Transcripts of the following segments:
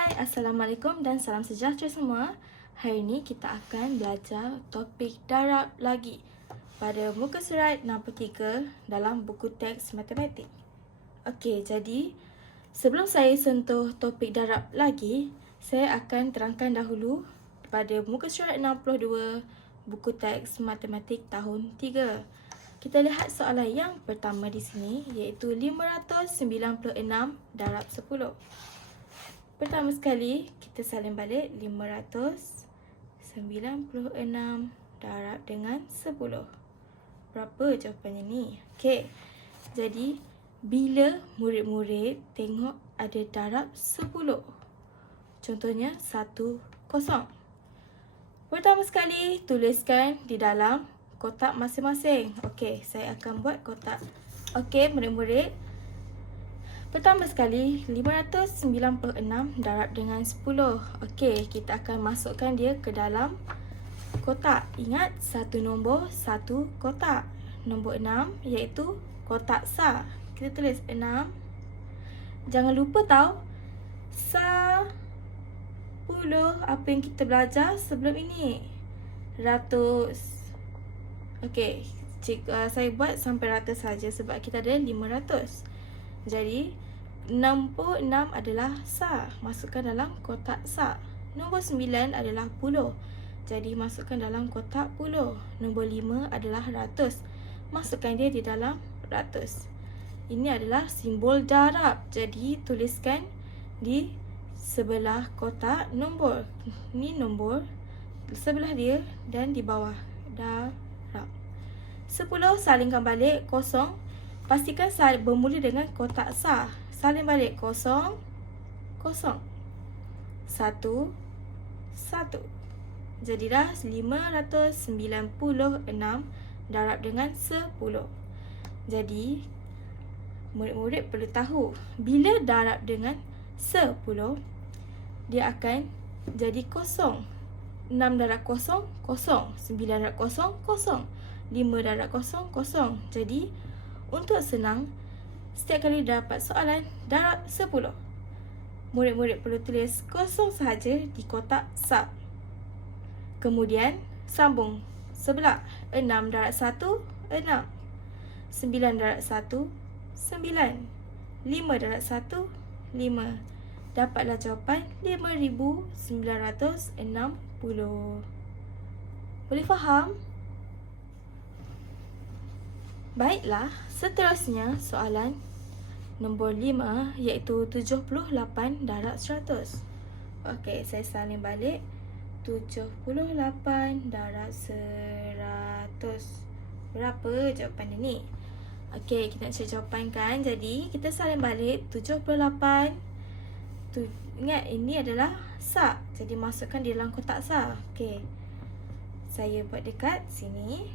Hai, Assalamualaikum dan salam sejahtera semua. Hari ini kita akan belajar topik darab lagi pada muka surat 63 dalam buku teks matematik. Okey, jadi sebelum saya sentuh topik darab lagi, saya akan terangkan dahulu pada muka surat 62 buku teks matematik tahun 3. Kita lihat soalan yang pertama di sini, iaitu 596 darab 10. Pertama sekali, kita salin balik 596 darab dengan 10. Berapa jawapannya ni? Okey, jadi bila murid-murid tengok ada darab 10, contohnya 10. Pertama sekali, tuliskan di dalam kotak masing-masing. Okey, saya akan buat kotak. Okey, murid-murid. Pertama sekali, 596 darab dengan 10. Okey, kita akan masukkan dia ke dalam kotak. Ingat, satu nombor, satu kotak. Nombor 6 iaitu kotak sar. Kita tulis 6. Jangan lupa tahu, sar 10 apa yang kita belajar sebelum ini. Ratus. Okey, saya buat sampai ratus saja sebab kita ada 500. Jadi, nombor 6 adalah sar. Masukkan dalam kotak sar. Nombor 9 adalah puluh. Jadi, masukkan dalam kotak puluh. Nombor 5 adalah ratus. Masukkan dia di dalam ratus. Ini adalah simbol darab. Jadi, tuliskan di sebelah kotak nombor. Ini nombor sebelah dia dan di bawah darab. 10 salingkan balik kosong. Pastikan bermula dengan kotak sar. Salin balik kosong, kosong. 1, 1. Jadilah 596 darab dengan 10. Jadi, murid-murid perlu tahu, bila darab dengan 10, dia akan jadi kosong. 6 darab kosong, kosong. 9 darab kosong, kosong. 5 darab kosong, kosong. Jadi, untuk senang, setiap kali dapat soalan darab 10, murid-murid perlu tulis kosong sahaja di kotak sar. Kemudian, sambung sebelah. 6 darab 1, 6. 9 darab 1, 9. 5 darab 1, 5. Dapatlah jawapan 5,960. Boleh faham? Baiklah, seterusnya soalan nombor 5 iaitu 78 darab 100. Okey, saya salin balik 78 darab 100. Berapa jawapan ini? Okey, kita nak cari jawapan kan. Jadi, kita salin balik 78. Ingat, ini adalah sar. Jadi, masukkan di dalam kotak sar. Okey, saya buat dekat sini.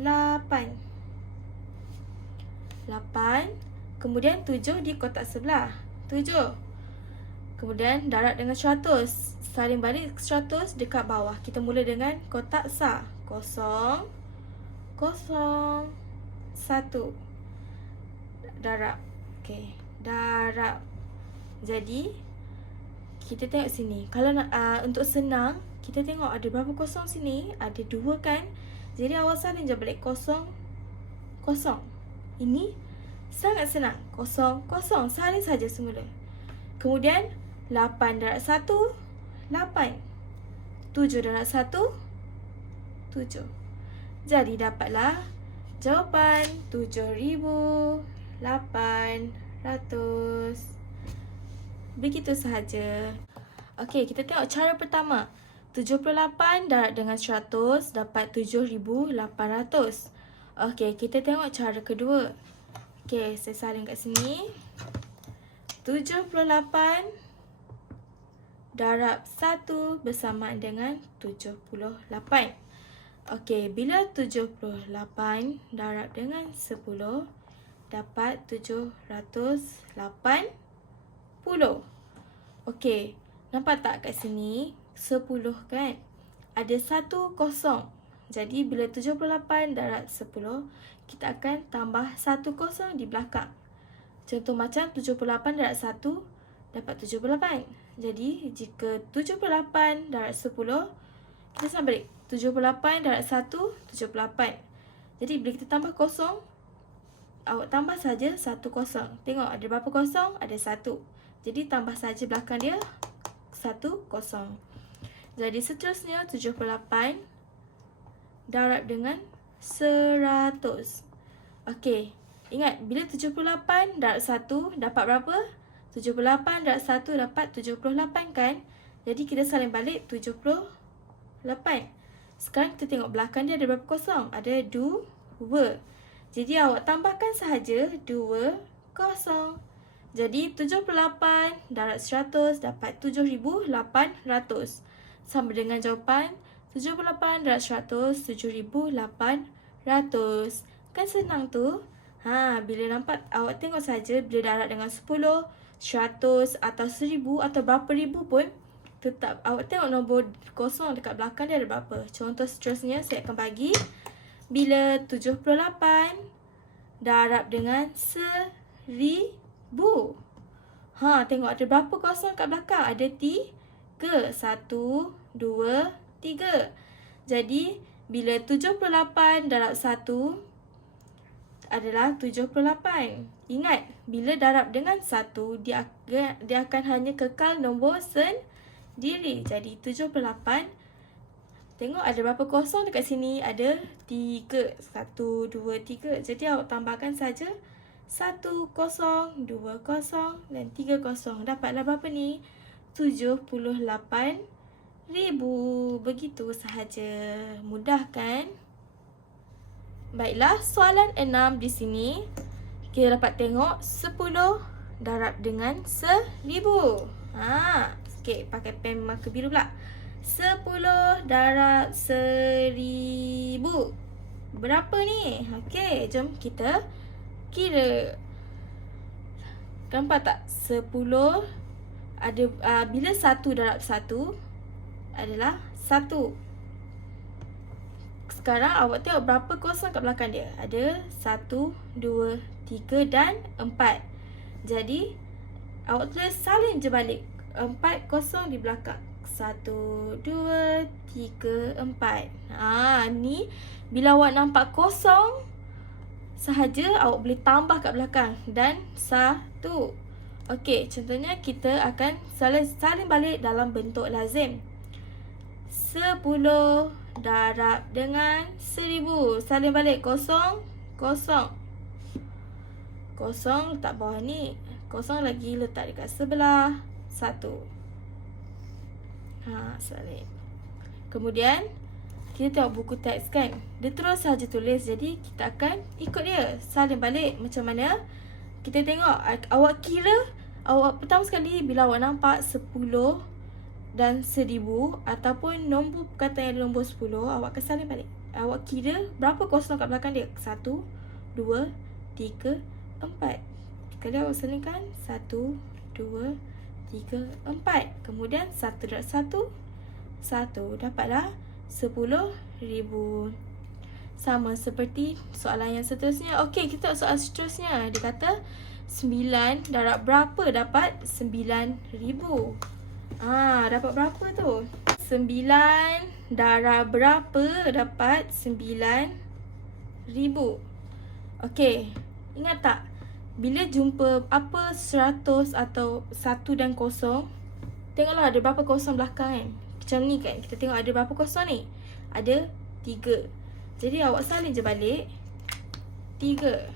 8. 8. Kemudian 7 di kotak sebelah. 7. Kemudian darab dengan 100. Salin balik 100 dekat bawah. Kita mula dengan kotak sar. 0, 0, 1. Darab. Okey, darab. Jadi, kita tengok sini. Kalau nak untuk senang, kita tengok ada berapa kosong sini? Ada 2 kan? Jadi, awal salin je balik 0, 0. Ini sangat senang. 0, 0. Salin saja semula. Kemudian 8 darab 1, 8. 7 darab 1, 7. Jadi dapatlah jawapan 7,800. Begitu sahaja. Okey, kita tengok cara pertama. 78 darab dengan 100 dapat 7,800. Okey, kita tengok cara kedua. Okey, saya salin kat sini. 78 darab 1 bersamaan dengan 78. Okey, bila 78 darab dengan 10 dapat 780. Okey, nampak tak kat sini? 10 kan? Ada 1 kosong. Jadi, bila 78 darab 10, kita akan tambah 1 kosong di belakang. Contoh macam 78 darab 1 dapat 78. Jadi, jika 78 darab 10, kita sama balik. 78 darab 1, 78. Jadi, bila kita tambah kosong, awak tambah saja 1 kosong. Tengok, ada berapa kosong? Ada 1. Jadi, tambah saja belakang dia 1 kosong. Jadi, seterusnya 78 darab dengan 100. Okey, ingat, bila 78 darab 1 dapat berapa? 78 darab 1 dapat 78 kan? Jadi, kita salin balik 78. Sekarang kita tengok belakang dia ada berapa kosong? Ada 2. Jadi, awak tambahkan sahaja 2 kosong. Jadi, 78 darab 100 dapat 7,800. Sama dengan jawapan 78 darab 100, 7,800. Kan senang tu? Bila nampak, awak tengok saja bila darab dengan 10, 100 atau 1,000 atau berapa ribu pun, tetap awak tengok nombor kosong dekat belakang dia ada berapa. Contoh seterusnya saya akan bagi. Bila 78 darab dengan 1,000. Tengok ada berapa kosong kat belakang? Ada 3. 1, 2, 3. Jadi, bila 78 darab 1 adalah 78. Ingat, bila darab dengan 1, dia akan hanya kekal nombor sendiri. Jadi, 78. Tengok ada berapa kosong dekat sini? Ada 3. 1, 2, 3. Jadi, awak tambahkan saja 1 kosong, 2 kosong dan 3 kosong. Dapatlah berapa ni? 78,000. Begitu sahaja. Mudah kan? Baiklah, soalan 6 di sini. Kita dapat tengok 10 darab dengan 1,000. Okey, pakai pen marker biru pula. 10 darab 1,000. Berapa ni? Okey, jom kita kira. Nampak tak? 10 ada bila 1 darab 1 adalah 1. Sekarang awak tengok berapa kosong kat belakang dia. Ada 1, 2, 3 dan 4. Jadi, awak tulis salin je balik 4 kosong di belakang. 1, 2, 3, 4. Ni bila awak nampak kosong sahaja, awak boleh tambah kat belakang. Dan 1. Okey, contohnya kita akan salin balik dalam bentuk lazim. 10 darab dengan 1,000. Salin balik. Kosong, kosong. Kosong letak bawah ni. Kosong lagi letak dekat sebelah 1. Salin. Kemudian, kita tengok buku teks kan. Dia terus saja tulis. Jadi, kita akan ikut dia. Salin balik macam mana. Kita tengok. Awak kira. Awak pertama sekali bila awak nampak 10 dan 1,000 ataupun nombor perkataan yang ada nombor 10, awak akan salin balik. Awak kira berapa kosong kat belakang dia? 1, 2, 3, 4. Sekali awak salingkan 1, 2, 3, 4. Kemudian 1 darab 1, 1. Dapatlah 10,000. Sama seperti soalan yang seterusnya. Okey, kita tengok soalan seterusnya. Dia kata 9 darab berapa dapat 9,000? Dapat berapa tu? 9 darab berapa dapat 9,000? Okey, ingat tak? Bila jumpa apa 100 atau 1 dan kosong, tengoklah ada berapa kosong belakang kan? Macam ni kan? Kita tengok ada berapa kosong ni? Ada 3. Jadi awak salin je balik. 3.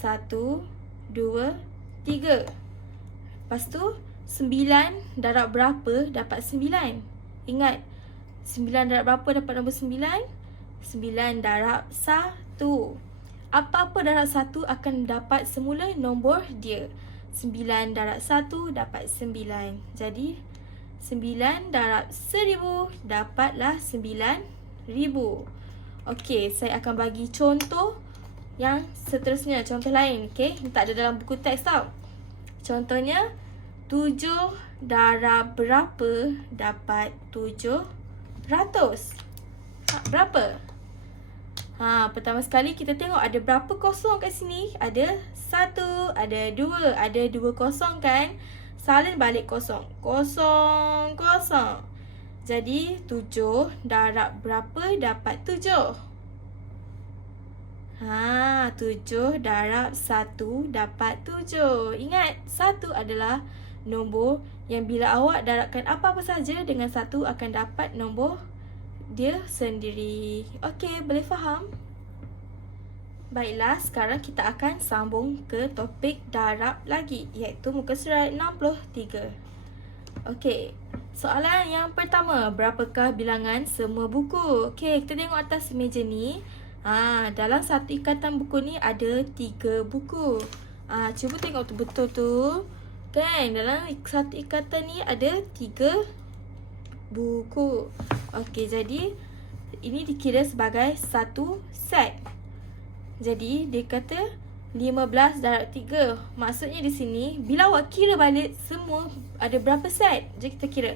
1, 2, 3. Lepas tu 9 darab berapa dapat 9? Ingat, 9 darab berapa dapat nombor 9? 9 darab 1. Apa-apa darab 1 akan dapat semula nombor dia. 9 darab 1 dapat 9. Jadi 9 darab 1,000 dapatlah 9,000. Okey, saya akan bagi contoh yang seterusnya. Contoh lain, okey? Tak ada dalam buku teks tau. Contohnya 7 darab berapa dapat 700? Berapa? Pertama sekali kita tengok ada berapa kosong kat sini. Ada 1, ada 2, ada 2 kosong kan. Salin balik kosong. Kosong, kosong. Jadi 7 darab berapa dapat 7? 7 darab 1 dapat 7. Ingat, 1 adalah nombor yang bila awak darabkan apa-apa saja dengan 1 akan dapat nombor dia sendiri. Okey, boleh faham? Baiklah, sekarang kita akan sambung ke topik darab lagi, iaitu muka surat 63. Okey, soalan yang pertama, berapakah bilangan semua buku? Okey, kita tengok atas meja ni. Dalam satu ikatan buku ni ada 3 buku. Cuba tengok betul tu. Kan, dalam satu ikatan ni ada 3 buku. Okey, jadi ini dikira sebagai satu set. Jadi dia kata 15 darab 3. Maksudnya di sini bila awak kira balik semua ada berapa set? Jadi kita kira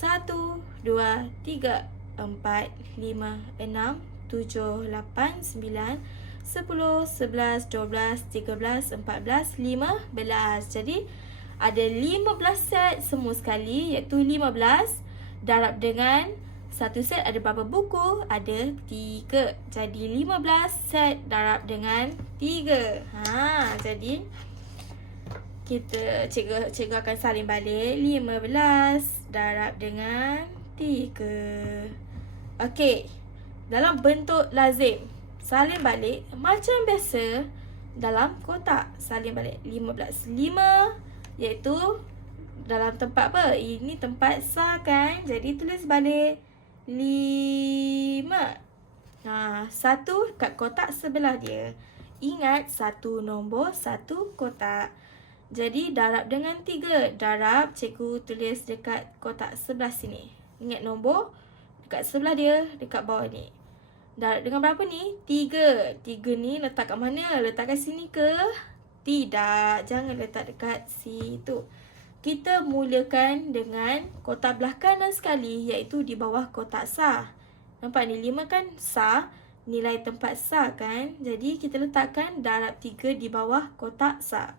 1, 2, 3, 4, 5, 6, 7, 8, 9, 10, 11, 12, 13, 14, 15. Jadi ada 15 set semua sekali, iaitu 15 darab dengan satu set ada berapa buku? Ada 3. Jadi 15 set darab dengan 3. Jadi kita cikgu akan salin balik 15 darab dengan 3. Okey. Dalam bentuk lazim, salin balik macam biasa dalam kotak. Salin balik 15. 5 iaitu dalam tempat apa? Ini tempat sah kan? Jadi tulis balik 5. 1 kat kotak sebelah dia. Ingat, 1 nombor, 1 kotak. Jadi darab dengan 3. Darab, cikgu tulis dekat kotak sebelah sini. Ingat nombor dekat sebelah dia, dekat bawah ni. Darab dengan berapa ni? 3. 3 ni letak kat mana? Letak kat sini ke? Tidak, jangan letak dekat situ. Kita mulakan dengan kotak belah kanan sekali, iaitu di bawah kotak sah. Nampak ni 5 kan sah, nilai tempat sah kan? Jadi kita letakkan darab 3 di bawah kotak sah.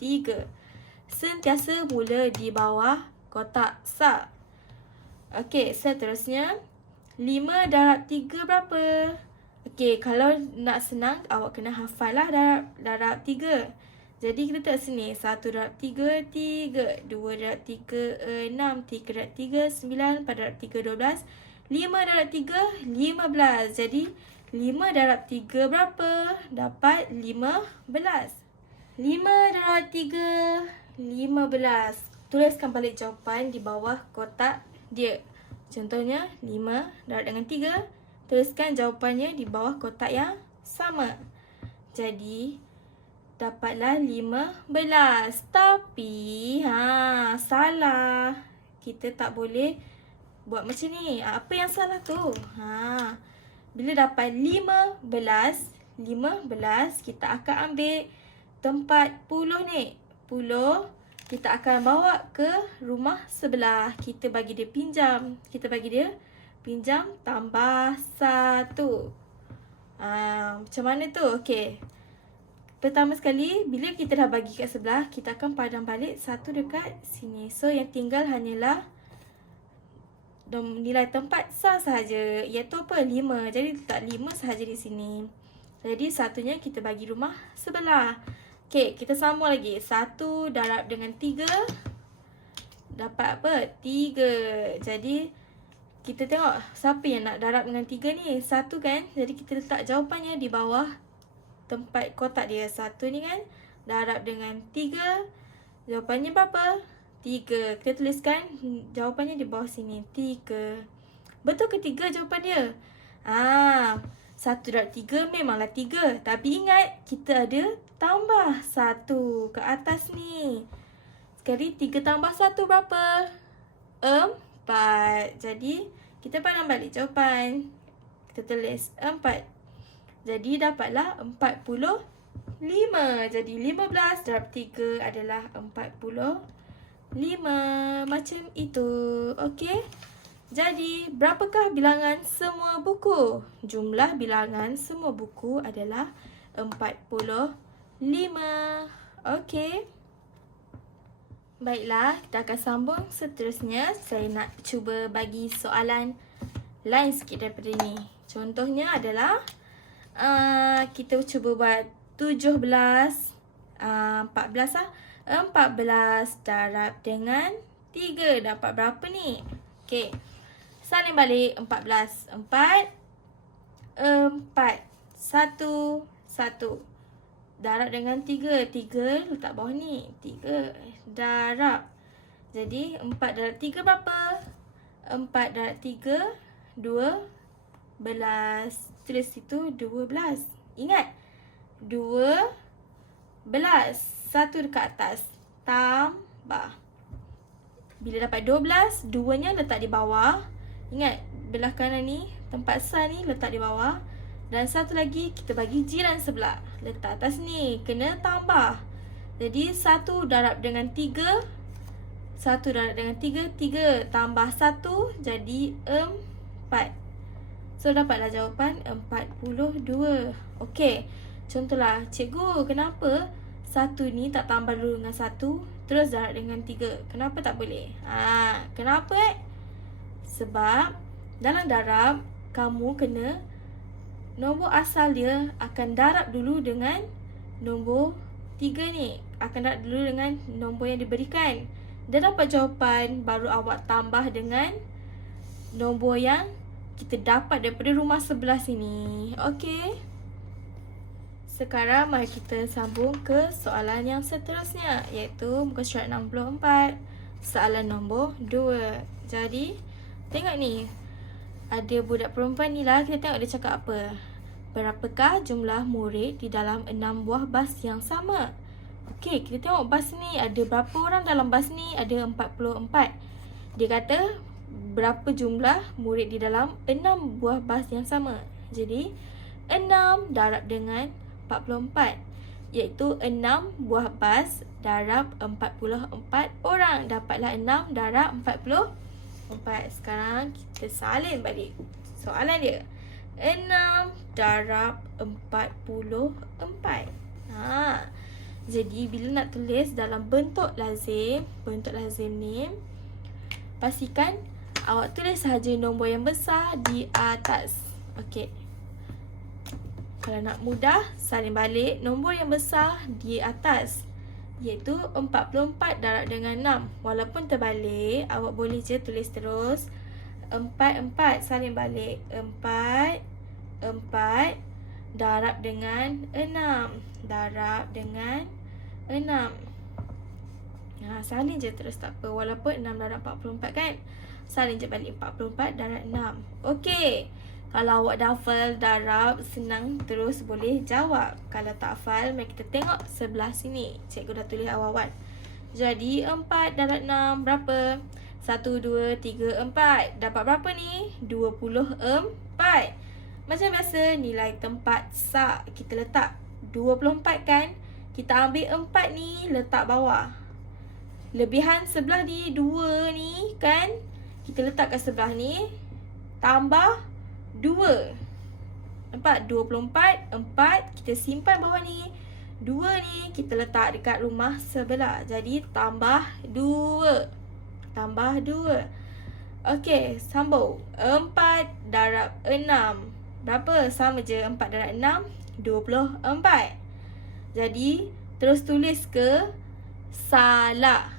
3. Sentiasa mula di bawah kotak sah. Okey, seterusnya 5 darab 3 berapa? Okey, kalau nak senang awak kena hafal lah darab 3. Jadi kita letak sini 1 darab 3, 3, 2 darab 3, 6, 3 darab 3, 9, 4 darab 3, 12, 5 darab 3, 15. Jadi 5 darab 3 berapa? Dapat 15. 5 darab 3, 15. Tuliskan balik jawapan di bawah kotak dia. Contohnya 5 darab dengan 3. Tuliskan jawapannya di bawah kotak yang sama. Jadi dapatlah 15. Tapi salah. Kita tak boleh buat macam ni. Apa yang salah tu? Bila dapat 15, kita akan ambil tempat puluh ni. Puluh kita akan bawa ke rumah sebelah. Kita bagi dia pinjam. Kita bagi dia pinjam tambah 1. Macam mana tu? Okey. Pertama sekali, bila kita dah bagi kat sebelah, kita akan padam balik 1 dekat sini. So, yang tinggal hanyalah nilai tempat sah sahaja, iaitu apa? 5. Jadi, letak 5 sahaja di sini. Jadi, satunya kita bagi rumah sebelah. Okey, kita sambung lagi. 1 darab dengan 3. Dapat apa? 3. Jadi, kita tengok siapa yang nak darab dengan 3 ni. 1 kan? Jadi, kita letak jawapannya di bawah tempat kotak dia. 1 ni kan darab dengan 3. Jawapannya berapa? 3. Kita tuliskan jawapannya di bawah sini. 3. Betul ke 3 jawapan dia? 1 darab 3 memanglah 3. Tapi ingat, kita ada tambah 1 ke atas ni. Sekali 3 tambah 1 berapa? 4. Jadi kita padam balik jawapan. Kita tulis 4. Jadi dapatlah 45. Jadi 15 darab 3 adalah 45. Macam itu. Okey. Jadi berapakah bilangan semua buku? Jumlah bilangan semua buku adalah 45. Okey. Baiklah, kita akan sambung seterusnya. Saya nak cuba bagi soalan lain sikit daripada ni. Contohnya adalah kita cuba buat 17, 14 lah. 14 darab dengan 3 dapat berapa ni? Okey. Salin balik 14. 4, 4. 1, 1. Darab dengan 3. 3 letak bawah ni. 3 darab. Jadi 4 darab 3 berapa? 4 darab 3, 12. Tulis situ 12. Ingat, 12. 1 dekat atas. Tambah. Bila dapat 12, 2-nya letak di bawah. Ingat, belah kanan ni, tempat sal ni letak di bawah. Dan satu lagi, kita bagi jiran sebelah. Letak atas ni, kena tambah. Jadi, 1 darab dengan 3. 1 darab dengan 3, 3 tambah 1, jadi 4. So, dapatlah jawapan 42. Okey, contohlah, cikgu, kenapa 1 ni tak tambah dulu dengan 1, terus darab dengan 3? Kenapa tak boleh? Kenapa? Sebab dalam darab, kamu kena nombor asal dia akan darab dulu dengan nombor 3 ni. Akan darab dulu dengan nombor yang diberikan. Dan dapat jawapan, baru awak tambah dengan nombor yang kita dapat daripada rumah sebelah sini. Okey. Sekarang mari kita sambung ke soalan yang seterusnya, iaitu muka surat 64. Soalan nombor 2. Jadi, tengok ni. Ada budak perempuan ni lah, kita tengok dia cakap apa. Berapakah jumlah murid di dalam 6 buah bas yang sama? Okey, kita tengok bas ni. Ada berapa orang dalam bas ni? Ada 44. Dia kata, berapa jumlah murid di dalam 6 buah bas yang sama? Jadi, 6 darab dengan 44. Iaitu 6 buah bas darab 44 orang. Dapatlah 6 darab 44. Sekarang kita salin balik soalan dia. 6 darab 44. Jadi bila nak tulis dalam bentuk lazim ni, pastikan awak tulis sahaja nombor yang besar di atas. Okey. Kalau nak mudah, salin balik nombor yang besar di atas, iaitu 44 darab dengan 6. Walaupun terbalik, awak boleh je tulis terus 4 salin balik. 4 darab dengan 6. Darab dengan 6. Salin je terus, tak apa. Walaupun 6 darab 44 kan. Salin je balik 44 darab 6. Okey. Kalau awak dah hafal darab, senang terus boleh jawab. Kalau tak hafal, mari kita tengok sebelah sini. Cikgu dah tulis awal-awal. Jadi 4 darab 6 berapa? 1, 2, 3, 4. Dapat berapa ni? 24. Macam biasa, nilai tempat sak kita letak 24 kan? Kita ambil 4 ni letak bawah. Lebihan sebelah ni 2 ni kan? Kita letak kat sebelah ni. Tambah 2. Nampak? 24, 4. Kita simpan bawah ni. 2 ni kita letak dekat rumah sebelah. Jadi tambah 2. Tambah 2. Okey, sambung. 4 darab 6. Berapa? Sama je. 4 darab 6, 24. Jadi, terus tulis ke? Salah.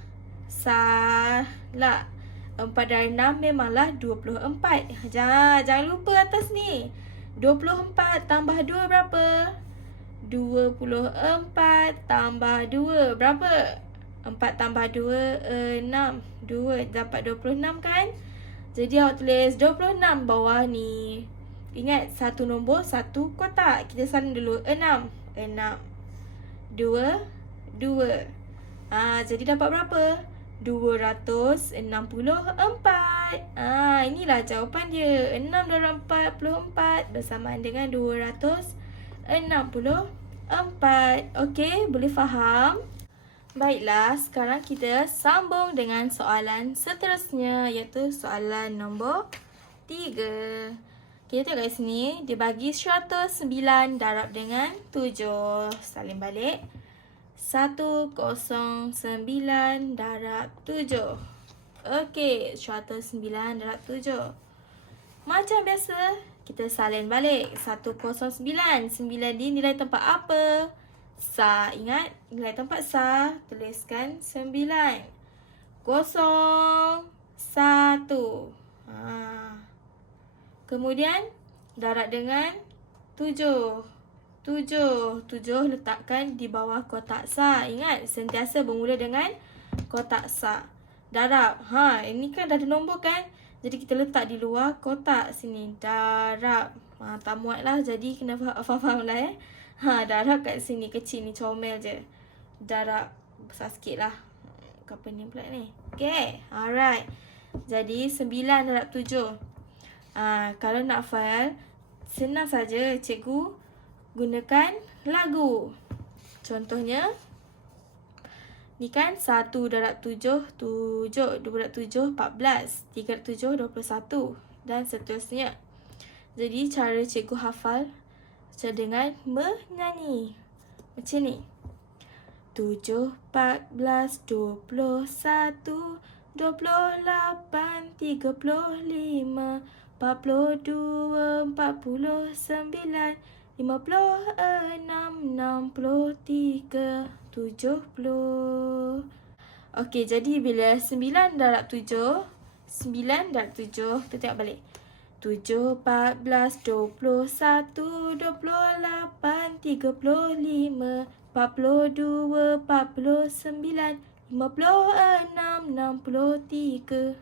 4 darab 6 memanglah 24. Jangan lupa atas ni. 24 tambah 2 berapa? 24 tambah 2 berapa? 4 tambah 2, 6. 2 dapat 26 kan? Jadi awak tulis 26 bawah ni. Ingat, satu nombor, satu kotak. Kita salin dulu. 6. 2. Jadi dapat berapa? 264. Inilah jawapan dia. 6 darab 44 bersamaan dengan 264. Okey, boleh faham? Baiklah, sekarang kita sambung dengan soalan seterusnya, iaitu soalan nombor 3. Kita tengok kat sini, dia bagi 109 darab dengan 7. Salin balik. 109 darab 7. Okey, 109 darab 7. Macam biasa, kita salin balik. 109. 9 ni nilai tempat apa? Sa. Ingat, nilai tempat sa. Tuliskan 9. 0, 1. Kemudian, darab dengan 7. 7 letakkan di bawah kotak sa. Ingat, sentiasa bermula dengan kotak sa. Darab. Ini kan dah ada nombor kan? Jadi kita letak di luar kotak sini. Darab. Tak muat lah. Jadi kena faham lah darab kat sini. Kecil ni, comel je. Darab. Besar sikit lah. Apa ni pula ni? Okay. Alright. Jadi 9 darab 7. Kalau nak hafal, senang saja cikgu gunakan lagu. Contohnya, ni kan 1 darab 7, 7. 2 darab 7, 14. 3 darab 7, 21. Dan seterusnya. Jadi, cara cikgu hafal dengan menyanyi. Macam ni. 7, 14, 21, 28, 35, 42, 49, 56, 63, 70. Okey, jadi bila 9 darab 7, 9 darab 7, kita tengok balik. 7, 14, 21, 28, 35, 42, 49, 56, 63.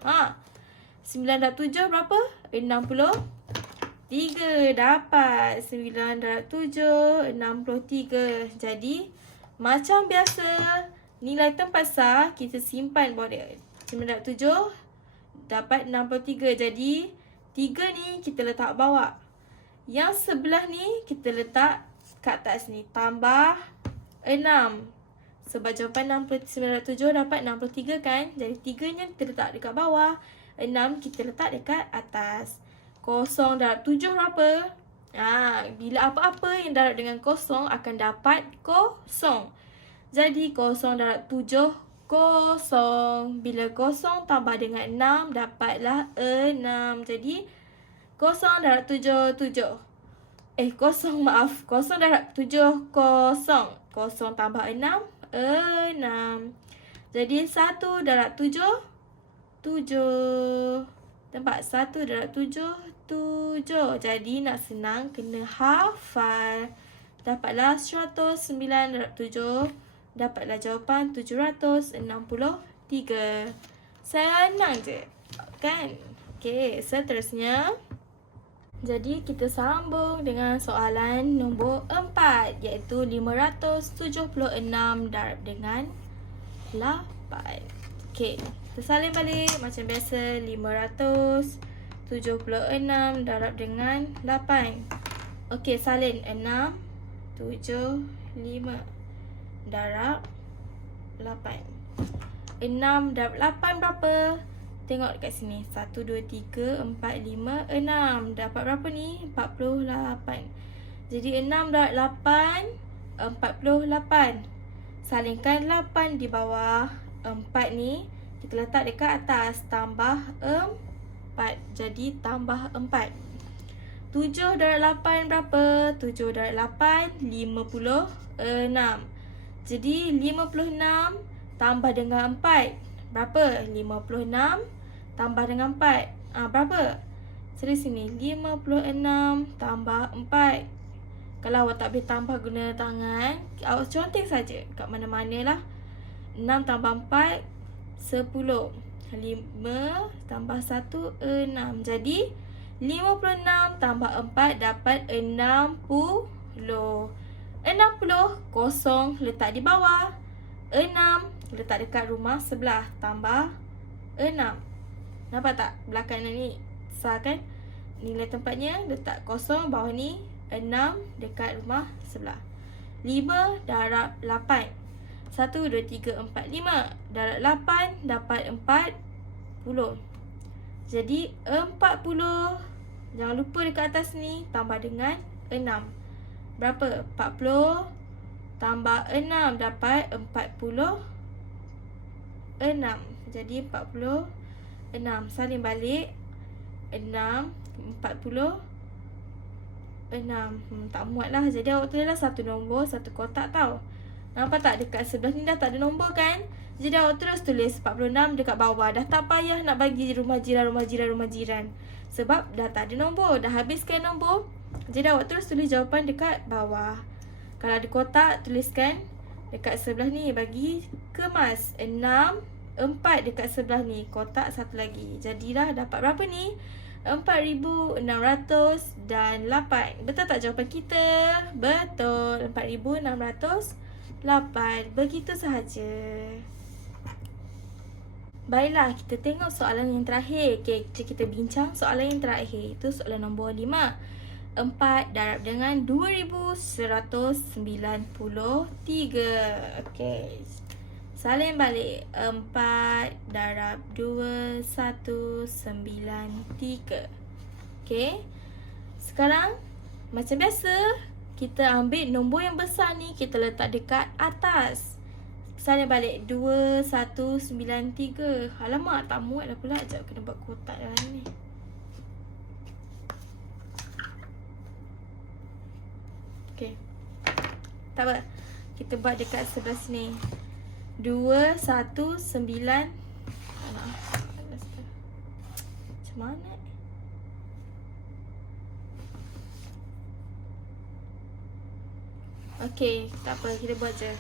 9 darab 7 berapa? 63. Dapat. 9 darab 7, 63. Jadi, macam biasa, nilai tempat sa kita simpan bawah dia. 9 darab 7 dapat 63. Jadi, 3 ni kita letak bawah. Yang sebelah ni kita letak kat atas ni. Tambah 6. Sebab jawapan 9/7 dapat 63 kan? Jadi 3-nya kita letak dekat bawah. 6 kita letak dekat atas. 0 darab 7 berapa? Bila apa-apa yang darab dengan 0 akan dapat 0. Jadi 0 darab 7, 0. Bila 0 tambah dengan 6 dapatlah 6. Jadi 0 darab 7, 7. 0 maaf. 0 darab 7, 0. 0 tambah 6, 6. Jadi 1 darab 7, 7. Nampak? 1 darab 7, 7. Jadi nak senang kena hafal. Dapatlah 109 darab 7. Dapatlah jawapan 763. Senang je. Kan? Okey, seterusnya. Jadi kita sambung dengan soalan nombor 4, iaitu 576 darab dengan 8. Okey, kita salin balik macam biasa. 576 darab dengan 8. Okey, salin 6, 7, 5 darab 8. 6 darab 8 berapa? Tengok dekat sini. 1, 2, 3, 4, 5, 6. Dapat berapa ni? 48. Jadi 6 darab 8, 48. Salingkan 8 di bawah. 4 ni kita letak dekat atas. Tambah 4. Jadi tambah 4. 7 darab 8 berapa? 7 darab 8, 56. Jadi 56 tambah dengan 4. Berapa? 56 tambah dengan 4. Berapa? Dari sini. 56 tambah 4. Kalau awak tak boleh tambah guna tangan, awak conteng saja. Kat mana-mana lah. 6 tambah 4, 10. 5 tambah 1, 6. Jadi, 56 tambah 4 dapat 60. 60, kosong letak di bawah. 6 letak dekat rumah sebelah. Tambah 6. Nampak tak? Belakang ni sah kan? Nilai tempatnya letak kosong. Bawah ni 6 dekat rumah sebelah. 5 darab 8. 1, 2, 3, 4, 5. Darab 8 dapat 40. Jadi 40. Jangan lupa dekat atas ni tambah dengan 6. Berapa? 40 tambah 6 dapat 46. Jadi 46. Salin balik. 6, 46. Tak muat lah. Jadi awak tulis dah satu nombor, satu kotak tau. Nampak tak dekat sebelah ni dah tak ada nombor kan? Jadi awak terus tulis 46 dekat bawah. Dah tak payah nak bagi rumah jiran. Sebab dah tak ada nombor. Dah habiskan nombor. Jadi awak terus tulis jawapan dekat bawah. Kalau ada kotak, tuliskan dekat sebelah ni. Bagi kemas 6, 4 dekat sebelah ni. Kotak satu lagi. Jadilah dapat berapa ni? 4,600 dan 8. Betul tak jawapan kita? Betul. 4,608. Begitu sahaja. Baiklah, kita tengok soalan yang terakhir. Okay, kita bincang soalan yang terakhir. Itu soalan nombor 5. 4 darab dengan 2,193. Okay. Salin balik. 4 darab 2,193. Okay. Sekarang, macam biasa, kita ambil nombor yang besar ni, kita letak dekat atas. Salin balik. 2,193. Alamak, tak muat dah pula. Sekejap, kena buat kotak dalam ni. Okay. Tak apa. Kita buat dekat sebelah sini. 219. Macam mana? Okay, tak apa, kita buat je.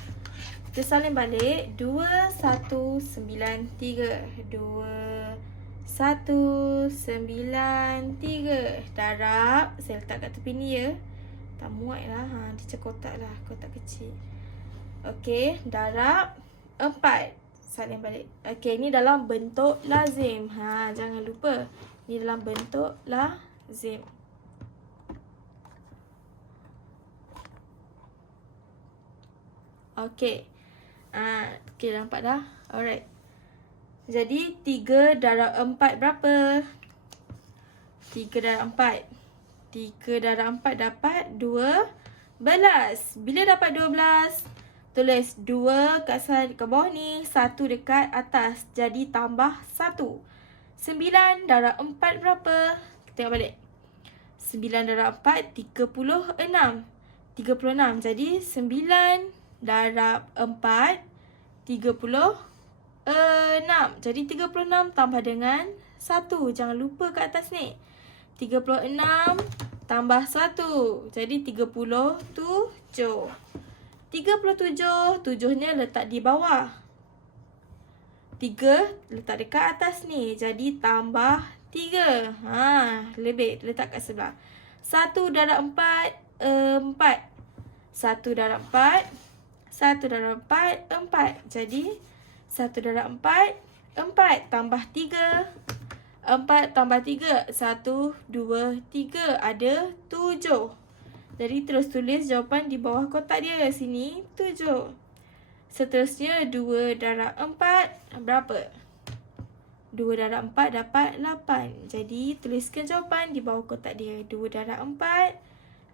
Kita salin balik. 2193. 2193 darab. Saya letak kat tepi ni ya. Tak muat lah. Dia cakap kotak lah. Kotak kecil. Okay, darab 4. Salin balik. Okay, ni dalam bentuk lazim. Jangan lupa. Ni dalam bentuk lazim. Okay. Okay, nampak dah? Alright. Jadi, 3 darab 4 berapa? 3 darab 4. 3 darab 4 dapat 12. Bila dapat 12? Tulis 2 kat bawah ni, 1 dekat atas. Jadi tambah 1. 9 darab 4 berapa? Kita tengok balik. 9 darab 4, 36. 36. Jadi 9 darab 4, 36. Jadi 36 tambah dengan 1. Jangan lupa kat atas ni. 36 tambah 1. Jadi 37. 37. 7-nya letak di bawah. 3 letak dekat atas ni. Jadi tambah 3. Lebih. Letak kat sebelah. 1 darab 4. 4. 1 darab 4. 1 darab 4. 4. Jadi 1 darab 4. 4 tambah 3. 4 tambah 3. 1, 2, 3. Ada 7. Jadi terus tulis jawapan di bawah kotak dia. Sini 7. Seterusnya 2 darab 4 berapa? 2 darab 4 dapat 8. Jadi tuliskan jawapan di bawah kotak dia. 2 darab 4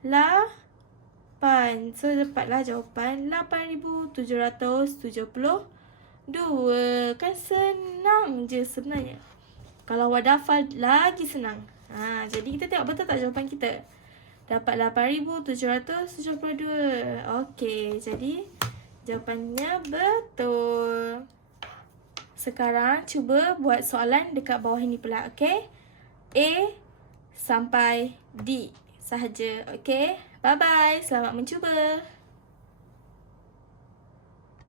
8. So dapatlah jawapan 8,772. Kan senang je sebenarnya. Kalau awak hafal lagi senang. Jadi kita tengok betul tak jawapan kita. Dapat 8,772. Okey, jadi jawapannya betul. Sekarang cuba buat soalan dekat bawah ini pula, okey? A sampai D sahaja, okey? Bye-bye. Selamat mencuba.